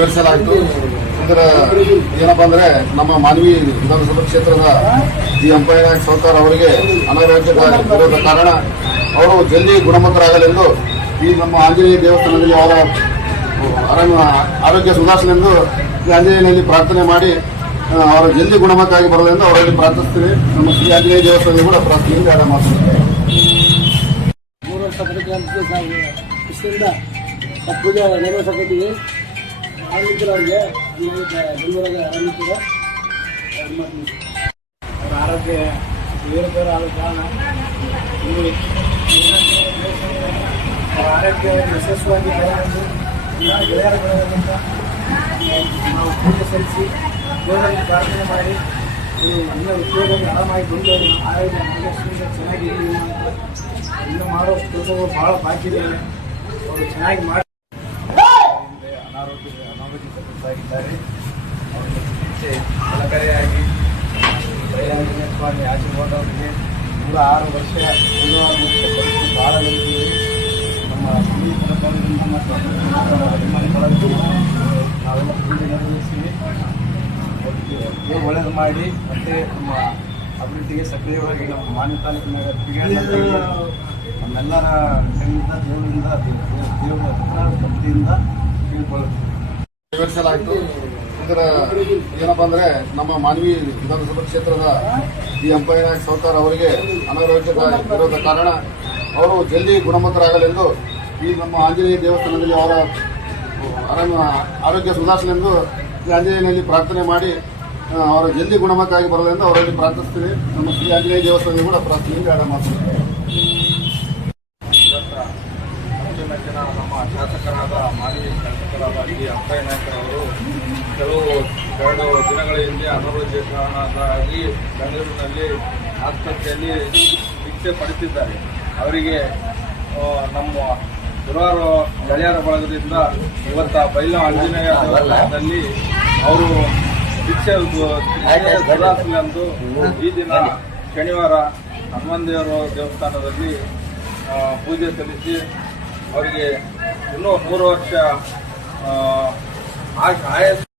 ನೆರವೇರಿಸಲಾಯಿತು. ಇದರ ಏನಪ್ಪಾ ಅಂದ್ರೆ ನಮ್ಮ ಮಾನವಿ ವಿಧಾನಸಭಾ ಕ್ಷೇತ್ರದ ಜಿ ಅಂಪಯ್ಯನಾಯಕ್ ಸೌಕರ್ ಅವರಿಗೆ ಅನಾರೋಗ್ಯದ ಇರೋದ ಕಾರಣ ಅವರು ಜಲ್ದಿ ಗುಣಮುಖರಾಗಲೆಂದು ಈ ನಮ್ಮ ಆಂಜನೇಯ ದೇವಸ್ಥಾನದಲ್ಲಿ ಅವರ ಆರೋಗ್ಯ ಸುಧಾರಿಸಲೆಂದು ಈ ಆಂಜನೇಯನಲ್ಲಿ ಪ್ರಾರ್ಥನೆ ಮಾಡಿ ಅವರ ಜಲ್ದಿ ಗುಣಮುಖರಾಗಿ ಬರಲೆಂದು ಅವರಲ್ಲಿ ಪ್ರಾರ್ಥಿಸ್ತೀವಿ. ನಮ್ಮ ಶ್ರೀ ಆಂಜನೇಯ ದೇವಸ್ಥಾನದಲ್ಲಿ ಕೂಡ ಪ್ರಾರ್ಥನೆಯಿಂದ ಆಡ ಮಾಡ್ತೀವಿ. 3 ವರ್ಷ ಇಷ್ಟರಿಂದ ಪೂಜೆ ನೆರವೇರಿಸಲ್ಪಟ್ಟಿದೆ. ಆರಂಭಿಕರವರಿಗೆ ಬೆಂಗಳೂರಾಗ ಆರಂಭಿಸಿದ ಅವರ ಆರೋಗ್ಯ ಏರುಪೇರು ಆದ ಕಾರಣ ಅವರ ಆರೋಗ್ಯ ಯಶಸ್ವಿಯಾಗಿ ಗೆಳೆಯರ ಬೆಳೆಯೋದ್ರಿಂದ ನಾವು ಪೂಜೆ ಸಲ್ಲಿಸಿ ದೇವರಲ್ಲಿ ಪ್ರಾರ್ಥನೆ ಮಾಡಿ ಇನ್ನೂ ಉದ್ಯೋಗದಲ್ಲಿ ಆರಾಮಾಗಿ ಬಂದು ಆರೋಗ್ಯ ಚೆನ್ನಾಗಿ ಇನ್ನೂ ಮಾಡೋ ಕೆಲಸಗಳು ಭಾಳ ಬಾಕಿ ಇದೆ. ಅವರು ಚೆನ್ನಾಗಿ ಮಾಡಿ ಅನಾರೋಗ್ಯವಾಗಿದ್ದಾರೆ. ಅವರಿಗೆ ಚಿಕಿತ್ಸೆ ಫಲಕಾರಿಯಾಗಿ ಬೈರಾಂಜನೇಯ ಸ್ವಾಮಿ ಆಶೀರ್ವಾದ ಅವರಿಗೆ 106 ವರ್ಷ ಪರಿಸ್ಥಿತಿ ಭಾಳ ನೆಲೆಸಿದೆ. ನಮ್ಮ ಸಂಗೀತ ಸರ್ಕಾರದಿಂದ ಮತ್ತು ಅಭಿಮಾನಿಗಳನ್ನು ನಾವೆಲ್ಲ ಪೂಜೆ ನೆರವೇರಿಸ್ತೀವಿ. ಅವರಿಗೆ ಒಳ್ಳೆಯದು ಮಾಡಿ ಮತ್ತೆ ನಮ್ಮ ಅಭಿವೃದ್ಧಿಗೆ ಸಕ್ರಿಯವಾಗಿ ನಮ್ಮ ಮಾನ್ಯ ತಾಲೂಕಿನಾಗ ನಮ್ಮೆಲ್ಲರ ಕೈಯಿಂದ ದೇವರಿಂದ ಭಕ್ತಿಯಿಂದ ತಿಳ್ಕೊಳ್ಳುತ್ತೀವಿ. ನೆರವೇರಿಸಲಾಯಿತು. ಇದರ ಏನಪ್ಪಾ ಅಂದ್ರೆ ನಮ್ಮ ಮಾನವಿ ವಿಧಾನಸಭಾ ಕ್ಷೇತ್ರದ ಜಿ ಅಂಪಯ್ಯನಾಯಕ್ ಸೌಕರ್ ಅವರಿಗೆ ಅನಾರೋಗ್ಯದ ಇರೋದ ಕಾರಣ ಅವರು ಜಲ್ದಿ ಗುಣಮುಖರಾಗಲೆಂದು ಈ ನಮ್ಮ ಆಂಜನೇಯ ದೇವಸ್ಥಾನದಲ್ಲಿ ಅವರ ಆರೋಗ್ಯ ಸುಧಾರಿಸಲೆಂದು ಈ ಆಂಜನೇಯನಲ್ಲಿ ಪ್ರಾರ್ಥನೆ ಮಾಡಿ ಅವರ ಜಲ್ದಿ ಗುಣಮುಖರಾಗಿ ಬರಲೆಂದು ಅವರಲ್ಲಿ ಪ್ರಾರ್ಥಿಸ್ತೀವಿ. ನಮ್ಮ ಶ್ರೀ ಆಂಜನೇಯ ದೇವಸ್ಥಾನದಲ್ಲಿ ಕೂಡ ಪ್ರಾರ್ಥನೆಯಿಂದ ಆಡ ಮಾಡ್ತೀವಿ. ನಮ್ಮ ಶಾಸಕರಾದ ಮಾಜಿ ಶಾಸಕರಾದ ಜಿ ಅಂಪಯ್ಯನಾಯಕರವರು ಎರಡು ದಿನಗಳ ಹಿಂದೆ ಅನಾರೋಗ್ಯ ಕಾರಣಕ್ಕಾಗಿ ಬೆಂಗಳೂರಿನಲ್ಲಿ ಆಸ್ಪತ್ರೆಯಲ್ಲಿ ಚಿಕಿತ್ಸೆ ಪಡೆದಿದ್ದಾರೆ. ಅವರಿಗೆ ನಮ್ಮ ಗುರುವಾರ ಗೆಳೆಯರ ಬಳಗದಿಂದ ಇವತ್ತ ಬೈಲ ಆಂಜನೇಯ ದೇವಸ್ಥಾನದಲ್ಲಿ ಅವರು ಚಿಕಿತ್ಸೆ ಸುಧಾರಿಸಲೆಂದು ಈ ದಿನ ಶನಿವಾರ ಹನುಮಂದೇವರ ದೇವಸ್ಥಾನದಲ್ಲಿ ಪೂಜೆ ಸಲ್ಲಿಸಿ ಅವರಿಗೆ ಇನ್ನೂ 3 ವರ್ಷ ಆಯಸ್ಸು